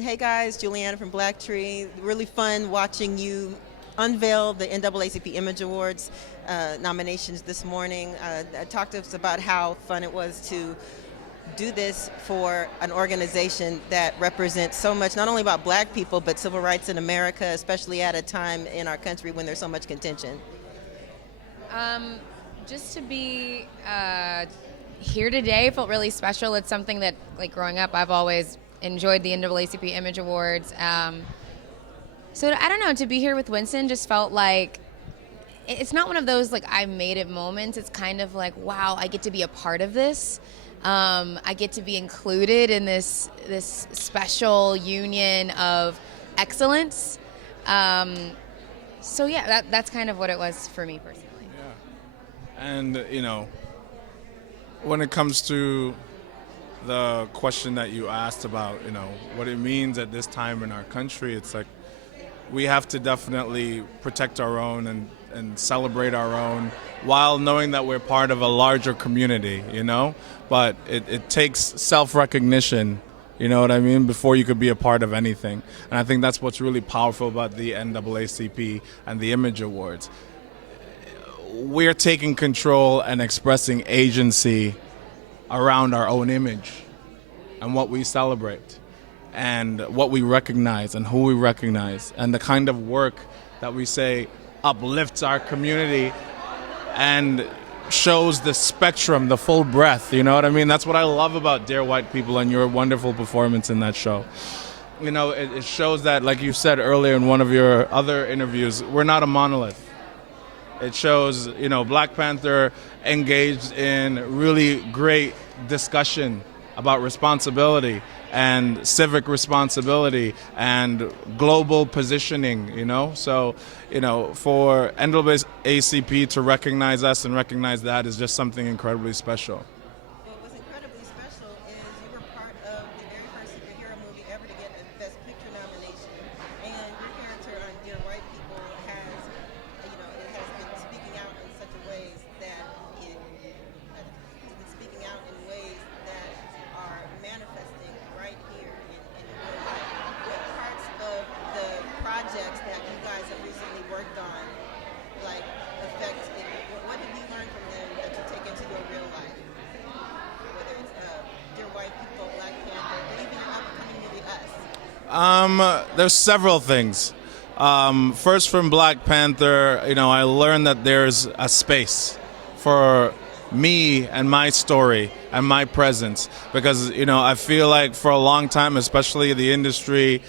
Hey guys, Juliana from Black Tree. Really fun watching you unveil the NAACP Image Awards nominations this morning. Talk to us about how fun it was to do this for an organization that represents so much, not only about black people, but civil rights in America, especially at a time in our country when there's so much contention. Just to be here today felt really special. It's something that, like growing up, I've always enjoyed the NAACP Image Awards. So I don't know, to be here with Winston just felt like it's not one of those like I made it moments. It's kind of like, wow, I get to be a part of this. I get to be included in this special union of excellence. So yeah, that's kind of what it was for me personally. Yeah. And, when it comes to the question that you asked about, what it means at this time in our country, it's like we have to definitely protect our own and celebrate our own while knowing that we're part of a larger community, But it takes self-recognition, you know what I mean, before you could be a part of anything. And I think that's what's really powerful about the NAACP and the Image Awards. We're taking control and expressing agency around our own image and what we celebrate and what we recognize and who we recognize and the kind of work that we say uplifts our community and shows the spectrum, the full breadth, you know what I mean? That's what I love about Dear White People and your wonderful performance in that show. It shows that, like you said earlier in one of your other interviews, we're not a monolith. It shows, Black Panther engaged in really great discussion about responsibility and civic responsibility and global positioning, So, for NAACP to recognize us and recognize that is just something incredibly special. What was incredibly special is you were part of the very first superhero movie ever to get a Best Picture nomination, and your character on Dear White People has, it has been speaking out in such a ways that are manifesting right here in real life. What parts of the projects that you guys have recently worked on, like, affect it? What have you learned from them that you take into your real life? Whether it's Dear White People, Black Panther, or even your upcoming movie Us. There's several things. First, from Black Panther, I learned that there's a space for me and my story and my presence, because I feel like for a long time, especially the industry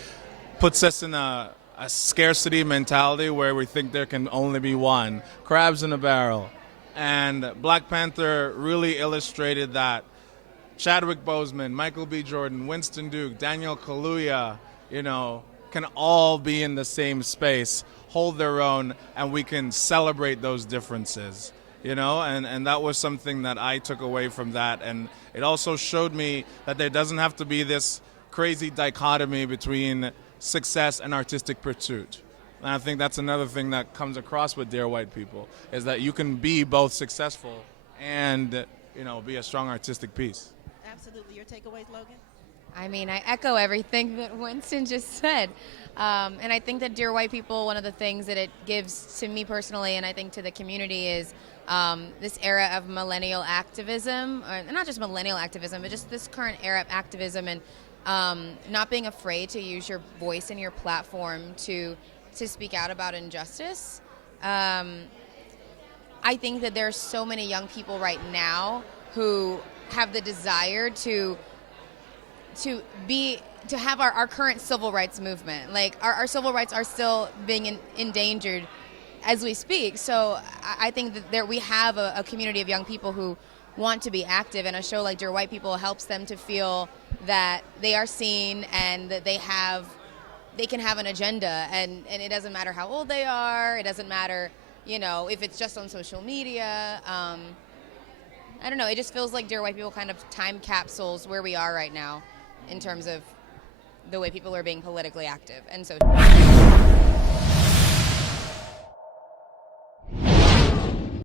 puts us in a scarcity mentality where we think there can only be one, crabs in a barrel. And Black Panther really illustrated that. Chadwick Boseman, Michael B. Jordan, Winston Duke, Daniel Kaluuya, can all be in the same space, hold their own, and we can celebrate those differences. And that was something that I took away from that. And it also showed me that there doesn't have to be this crazy dichotomy between success and artistic pursuit. And I think that's another thing that comes across with Dear White People, is that you can be both successful and, be a strong artistic piece. Absolutely. Your takeaways, Logan? I mean, I echo everything that Winston just said. And I think that Dear White People, one of the things that it gives to me personally, and I think to the community, is this era of millennial activism, or not just millennial activism, but just this current era of activism, and not being afraid to use your voice and your platform to speak out about injustice. I think that there are so many young people right now who have the desire to have our current civil rights movement. Like our civil rights are still being endangered as we speak. So I think that we have a community of young people who want to be active, and a show like Dear White People helps them to feel that they are seen and that they can have an agenda, and it doesn't matter how old they are. It doesn't matter, if it's just on social media. I don't know. It just feels like Dear White People kind of time capsules where we are right now in terms of the way people are being politically active and so.